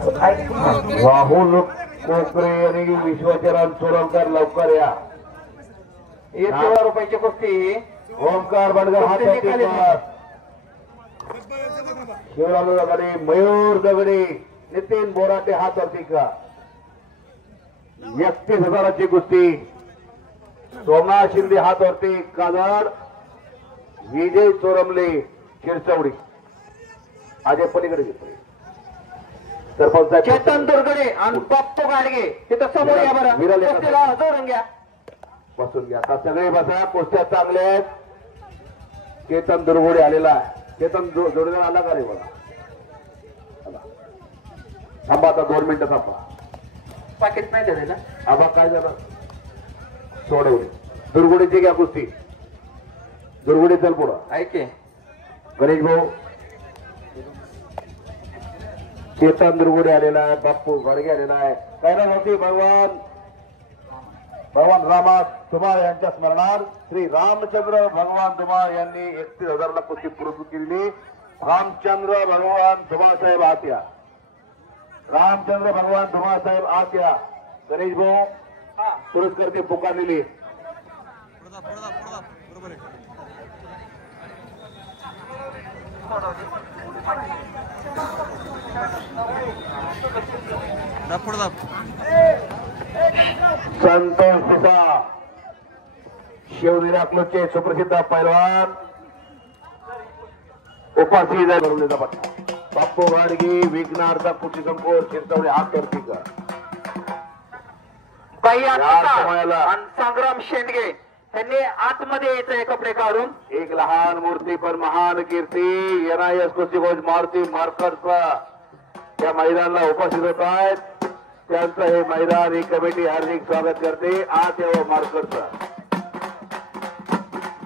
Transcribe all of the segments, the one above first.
राहुल कोकरे आणि विश्वचरण चोरलकर लवकर या. 1,000 रुपयाची कुस्ती. ओंकार बडगर हात शिवराम दगडे, मयूर दगडे, नितीन बोराटे हातवरती का. 31,000ची कुस्ती. सोमनाथ शिंदे हातवरती काजळ, विजय चोरमले शिरचवडी. आजे पलीकडे घेतले सरपंच चेतन दुर्गडे आणि पप्पू गाडगे तिथं समोर या बरं. कुस्तीला जोरून घ्या. बसून घ्या आता सगळे बसा. कुस्त्या चांगल्या आहेत. चेतन दुर्गोडे आलेला आहे. चेतन जोडीदार आला का रे बघा. थांबा आता 2 मिनिटं थांबा. पाकिट नाही दिले ना आबा काय झालं सोडवले. दुर्गुडीची घ्या कुस्ती. दुर्गुडी चल पुढं. ऐके गणेश भाऊ चेतन दुर्गुडे आलेला आहे. बाप्पू गाडगे आलेला आहे. कैलासवासी भगवान रामा धुमाळ यांच्या स्मरणार्थ श्री रामचंद्र भगवान धुमाळ यांनी 31,000ला कुस्ती पुरस्कृत केलेली. रामचंद्र भगवान धुमाळ साहेब आत्या. रामचंद्र भगवान धुमाळ साहेब आत्या. गणेश भाऊ पुरस्कार पुकारलेली. संतोष सुसा शिवदिरा क्लबचे सुप्रसिद्ध पैलवान उपस्थित आहे. बाप्पू गाडगे विघ्नार्थ कुस्ती संकोर शिरतवडे हातवरती का. संग्राम शेंडगे यांनी आतमध्ये यायचंय कपडे काढून. एक लहान मूर्ती पण महान कीर्ती NIS कुस्ती कोच मारुती मार्करचा या मैदानाला उपस्थित होत आहेत. त्यांचं हे मैदान ही कमिटी हार्दिक स्वागत करते. आत यावं मार्करचं.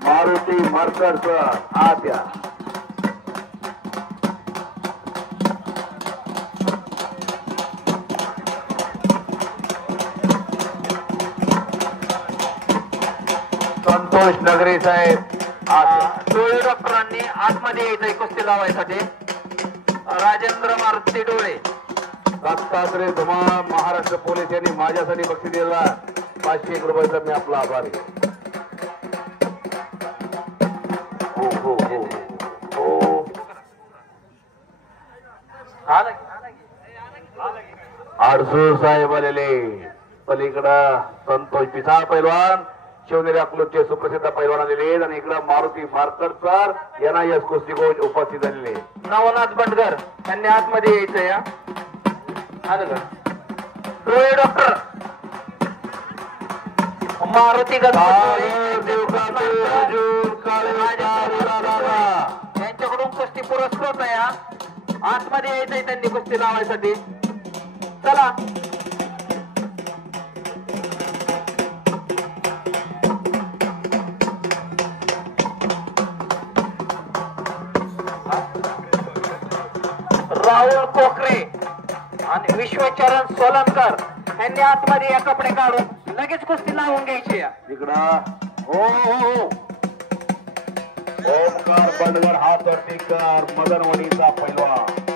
मारुती मार्करचं आत या. संतोष नगरे साहेब डोळे डॉक्टरांनी आतमध्ये यायचंय कुस्ती लावायसाठी. राजेंद्र मारुती डोळे. दत्तात्रय धुमाळ महाराष्ट्र पोलीस यांनी माझ्यासाठी बक्षीस दिलेला 501 रुपयाचा मी आपला आभारी. हो हो हो हो आडसूळ साहेब आलेले. पलीकडं संतोष पिसा पैलवान शिवनेरी क्लबचे सुप्रसिद्ध पैलवान आलेले आणि इकडं मारुती मार्कर सर NIS कुस्ती कोच उपस्थित झालेले. नवनाथ बंडगर यांनी आतमध्ये यायचंय. आलं का डोळे डॉक्टर मारुती यांच्याकडून कुस्ती पुरस्कृत आहे. आतमध्ये यायचंय त्यांनी कुस्ती लावायसाठी. चला राहुल कोकरे आणि विश्वचरण सोलनकर यांनी आतमध्ये या कपडे काढून लगेच कुस्ती लावून घ्यायची. इकडं हो हो ओंकार बडगर हातवरती कर मदनवडीचा पैलवान.